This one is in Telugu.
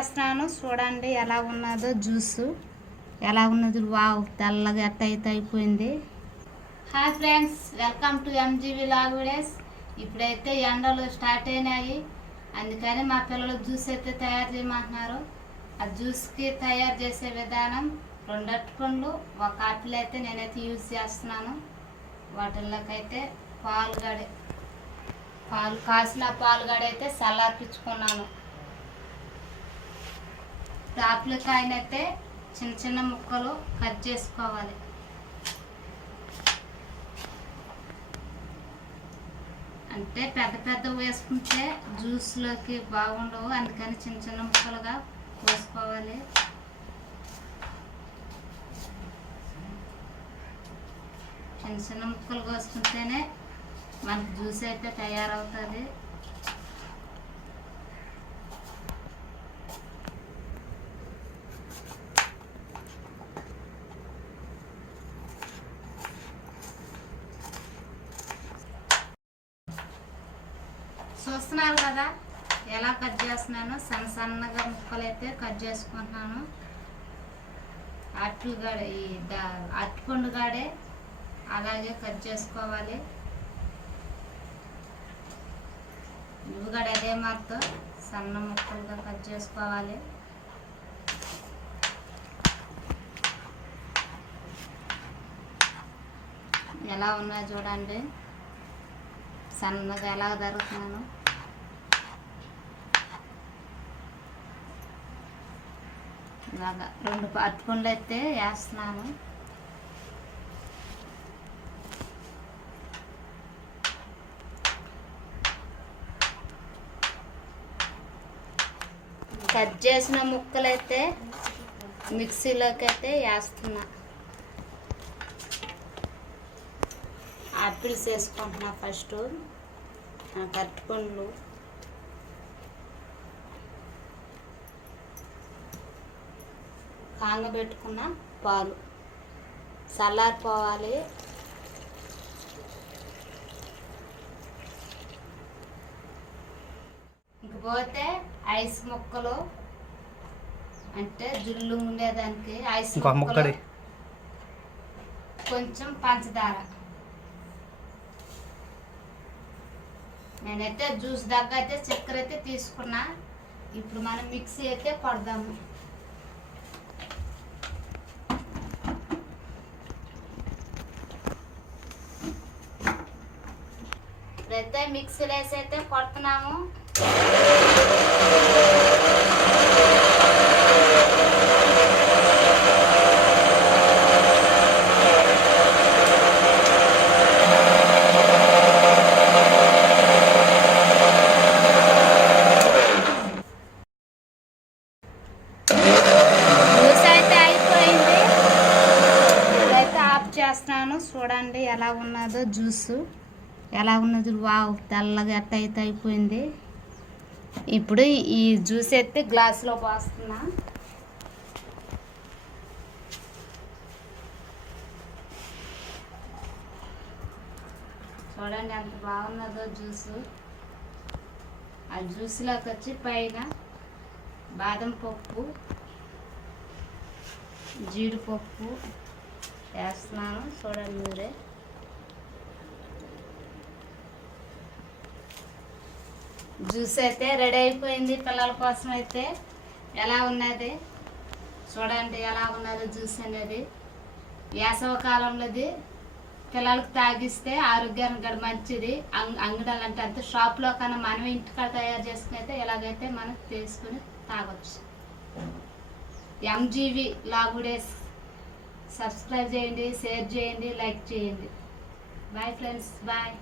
చేస్తున్నాను చూడండి ఎలా ఉన్నదో జ్యూస్ ఎలా ఉన్నది. వావ్ తెల్లగా ఎట్ట అయిపోయింది. Hi friends, welcome to MGV vlog videos. ఇప్పుడైతే ఎండలు స్టార్ట్ అయినాయి, అందుకని మా పిల్లలు జ్యూస్ అయితే తయారు చేయమంటున్నారు. ఆ జ్యూస్కి తయారు చేసే విధానం 2 అరటిపండ్లు, 1 ఆపిల్ అయితే నేనైతే యూజ్ చేస్తున్నాను. వాటిల్లోకైతే కాసిన పాలుగడ అయితే చల్లార్పించుకున్నాను. ఆపిల్కాయనైతే చిన్న చిన్న ముక్కలు కట్ చేసుకోవాలి. అంటే పెద్ద పెద్ద వేసుకుంటే జ్యూస్లోకి బాగుండవు, అందుకని చిన్న చిన్న ముక్కలుగా కోసుకోవాలి. చిన్న చిన్న ముక్కలు కోసుకుంటేనే మనకు జ్యూస్ అయితే తయారవుతుంది. చూస్తున్నారు కదా ఎలా కట్ చేస్తున్నాను. సన్నగా ముక్కలు అయితే కట్ చేసుకుంటున్నాను. అరటిపండు గాడే అలాగే కట్ చేసుకోవాలి. ఇవి కూడా అదే మాతో సన్న ముక్కలుగా కట్ చేసుకోవాలి. ఎలా ఉన్నాయో చూడండి, సన్నగా ఎలా జరుగుతున్నాను. ఇలాగా 2 అరటిపండ్లు అయితే వేస్తున్నాను. కట్ చేసిన ముక్కలైతే మిక్సీలోకి అయితే వేస్తున్నా. ఆపిల్స్ వేసుకుంటున్నా ఫస్ట్, అరటిపండ్లు, కాగబెట్టుకున్న పాలు చల్లారిపోవాలి. ఇంకపోతే ఐస్ ముక్కలు, అంటే జుల్లు ఉండేదానికి ఐస్ ముక్కలు, కొంచెం పంచదార. నేనైతే జ్యూస్ దగ్గర అయితే చక్కెర అయితే తీసుకున్నా. ఇప్పుడు మనం మిక్సీ అయితే కొడదాము. ఇప్పుడైతే మిక్సీలో వేసి అయితే కొడుతున్నాము. చేస్తున్నాను చూడండి ఎలా ఉన్నదో జ్యూస్ ఎలా ఉన్నది. వావ్ తెల్లగా ఎట్ట అయిపోయింది. ఇప్పుడు ఈ జ్యూస్ అయితే గ్లాసులో పోస్తున్నా. చూడండి ఎంత బాగున్నదో జ్యూస్. ఆ జ్యూస్లోకి వచ్చి పైన బాదం పప్పు, జీడిపప్పు వేస్తున్నాను. చూడండి మీరే. జ్యూస్ అయితే రెడీ అయిపోయింది. పిల్లల కోసం అయితే ఎలా ఉన్నది చూడండి, ఎలా ఉన్నది జ్యూస్ అనేది. వేసవ కాలంలోది పిల్లలకు తాగిస్తే ఆరోగ్యానికి కూడా మంచిది. అంగడాలు అంటే అంతే, షాప్లో కన్నా మనం ఇంటికాడ తయారు చేసుకుని అయితే ఎలాగైతే మనం తీసుకుని తాగొచ్చు. ఎంజీవి లాగ్ వీడియోస్ సబ్స్క్రైబ్ చేయండి, షేర్ చేయండి, లైక్ చేయండి. Bye friends, bye.